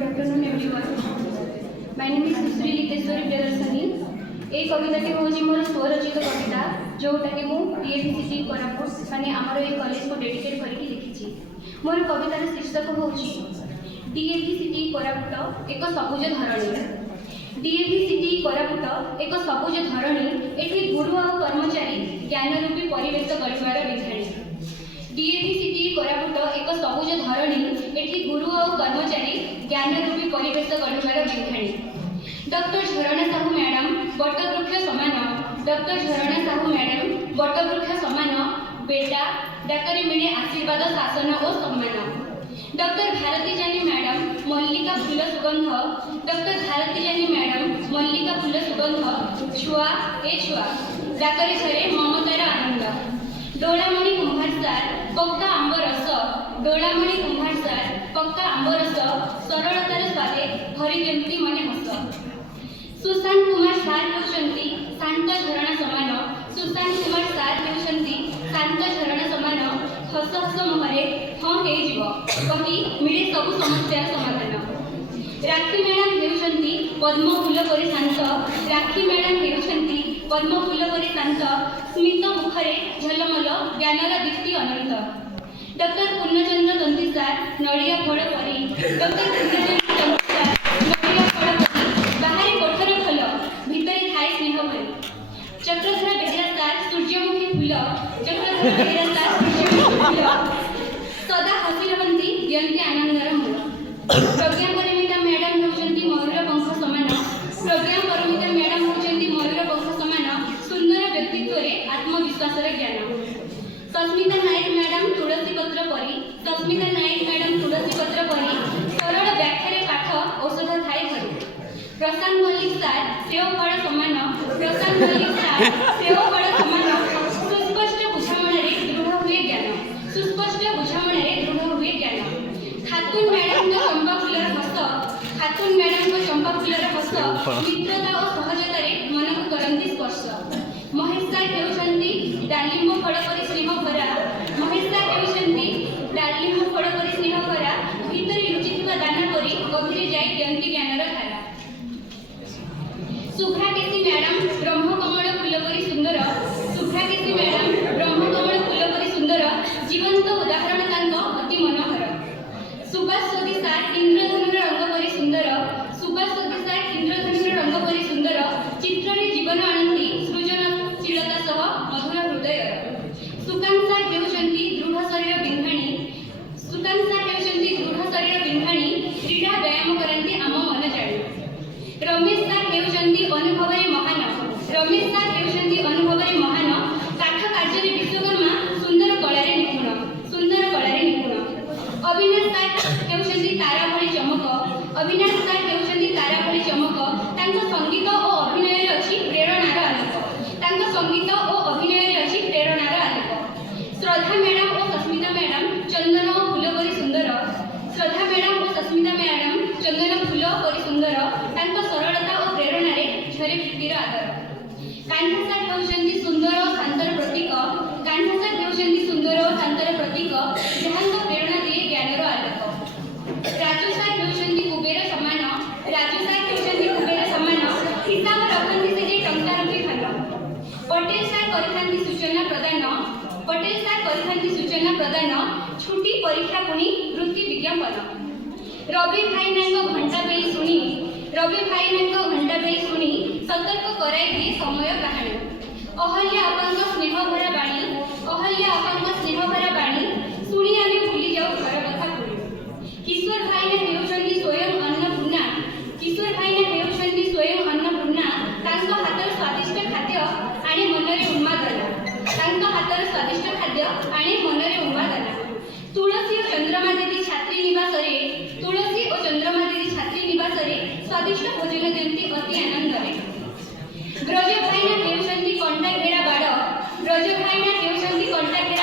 Good afternoon everyone. My name is Susri Liteshwari Priyadarshini. ए कविताटी हूँ मोर स्वरचित कविता जोटा कि DAVCT कोरापुट माने आमर ए कॉलेज को डेडिकेट करके लिखी। मोर कवितार शीर्षक हूँ DAVCT कोरापुट एक सबुज धरणी। DAVCT कोरापुट एक सबुज धरणी एठी गुरु और कर्मचारी ज्ञान रूपी परिवेश गढ़िबार बिखाणी। DAVCT कोरापुट एक सबुज धरणी एठी गुरु और कर्मचारी ज्ञान रूपी परिवेश गढ़िबार बिखाणी। डॉक्टर झरणा साहू मैडम बटवृक्ष समान। डॉक्टर झरणा साहू मैडम बटवृक्ष समान बेटा डाकरी मिले आशीर्वाद शासन और सम्मान। डॉक्टर भारती जानी मैडम मल्लिका फूल सुगंध। डॉक्टर भारती जानी मैडम मल्लिका फूल सुगंध छुआ ए छुआ डाकरी झरे ममतार आनंद। डोलामणि कुंभार सार पक्का आंब रस। डोलामणि कुंभार सार पक्का आंब रस सरलतार स्वादे भरी दियंती मने हस। सुशांत कुमार सार हेउचंती शांत झरणा समान। सुशांत कुमार सार हेउचंती शांत झरणा समान हस हस मुहरे हाँ हे जीव कही मिले सबु समस्या समाधान। राखी मैडम हेउचंती पद्म फूल परि शांत। राखी मैडम हेउचंती पद्म फूल परि शांत स्मित मुखरे झलमल ज्ञानर दीप्ति अनंत। डॉक्टर पूर्णचंद्र दंती सार नड़िया फल परी। डॉक्टर पूर्णचंद्र दंती सार नड़िया फल परी बाहरी कोठर फल भितरे थाए स्नेह भरी। चक्रधर बेहेरा सार सूर्यमुखी फूल। चक्रधर बेहेरा सार सूर्यमुखी फूल सदा हसी रहंती दियंती आनंदर मूल। प्रज्ञा परिमिता मैडम हेउचंती मयूर पंख समान। प्रज्ञा परिमिता मैडम हेउचंती मयूर पंख समान सुंदर व्यक्तित्व रे आत्मविश्वास रे ज्ञान। सस्मिता नायक मैडम तुलसी पत्र परी। सस्मिता नायक मैडम तुलसी पत्र परी सरल व्याख्या रे पाठ औषध थाई भरी। प्रशांत मल्लिक सार सेव फल समान। प्रशांत मल्लिक सार सेव फल समान सुस्पष्ट बुझामण रे दृढ़ हुए ज्ञान। सुस्पष्ट बुझामण रे दृढ़ हुए ज्ञान। खातून मैडम को चंपा फूलर हस। खातून मैडम को चंपा फूलर हस मित्रता और सहजता रे मन को करंती स्पर्श। महेश सार हेउचंती डालिंब फल परि स्नेह भरा। महेश सार हेउचंती डालिंब फल परि स्नेह भरा भितरे लुचिथिबा दाना परि गभीर जाई दियंती ज्ञानर धारा। शुभ्राकेशी मैडम ब्रह्मकमल फूल परि सुंदर। शुभ्राकेशी मैडम ब्रह्मकमल फूल परि सुंदर जीवंत उदाहरण तांको अति मनोहर। सुभाष सती सार इंद्रधनुर रंग परि सुंदर। सुभाष सती सार इंद्रधनुर रंग परि सुंदर चित्रे जीवन आनंदी सृजनशीलता सह मधुर हृदय। सुकांत सार हेउचंती दृढ़ शरीर बिंधाणी। सुकांत सार हेउचंती दृढ़ शरीर बिंधाणी क्रीडा व्यायाम करंती आम मन जाणी। रमेश सार हेउचंती अनुभव रे महान। रमेश सार हेउचंती अनुभव रे महान काठ कार्य रे विश्वकर्मा सुंदर कला रे निपुण। सुंदर कला रे निपुण। अविनाश सार हेउचंती तारा भली चमक। अविनाश सार हेउचंती तारा भली चमक तांको संगीत और अभिनय रे अछि प्रेरणार आलोक। तांको संगीत और अभिनय रे अछि प्रेरणार आलोक। श्रद्धा मैडम और सस्मिता मैडम चंदन और फूल परि सुंदर। श्रद्धा मैडम और सस्मिता मैडम चंदन फूल परि सुंदर तांको सरलता और प्रेरणा रे झरे प्रीतिर आदर। कान्हा सार हेउचंती सुंदर और शांतर प्रतीक। कान्हा सार हेउचंती सुंदर और शांतर प्रतीक जहांको प्रेरणा दिए ज्ञानर आलोक। राजू सार हेउचंती कुबेर समान। राजू सार हेउचंती कुबेर समान हिसाब रखंती से जे टंका रूपी खान। पटेल सार करिथांती सूचना प्रदान। पटेल सार करिथांती सूचना प्रदान छुट्टी परीक्षा पुणी वृत्ति विज्ञापन। रवि भाई नांको घंटा बेल सुनी। रवि भाई नांको घंटा बेल सुनी सतर्क कराई दिए समय कहानी। अहल्या आपांक स्नेह भरा बाणी। अहल्या आपांक स्नेह भरा बाणी सुनी आमे भूली जाऊ घर कथा पुणी। किशोर भाई ने हेउचंती स्वयं अन्नपूर्णा। किशोर भाई ने हेउचंती स्वयं अन्नपूर्णा तांको हातर स्वादिष्ट खाद्य आणि मनरे उन्मादना। तांको हातर स्वादिष्ट खाद्य आणि मनरे उन्मादना। तुलसी और चंद्रमा दीदी छात्री निवास रे। तुलसी और चंद्रमा दीदी छात्री निवास रे स्वादिष्ट भोजन दियंती अति आनंद रे। ब्रज भाई ने हेउचंती कंटा घेरा बाड़। ब्रज भाई ने हेउचंती कंटा घेरा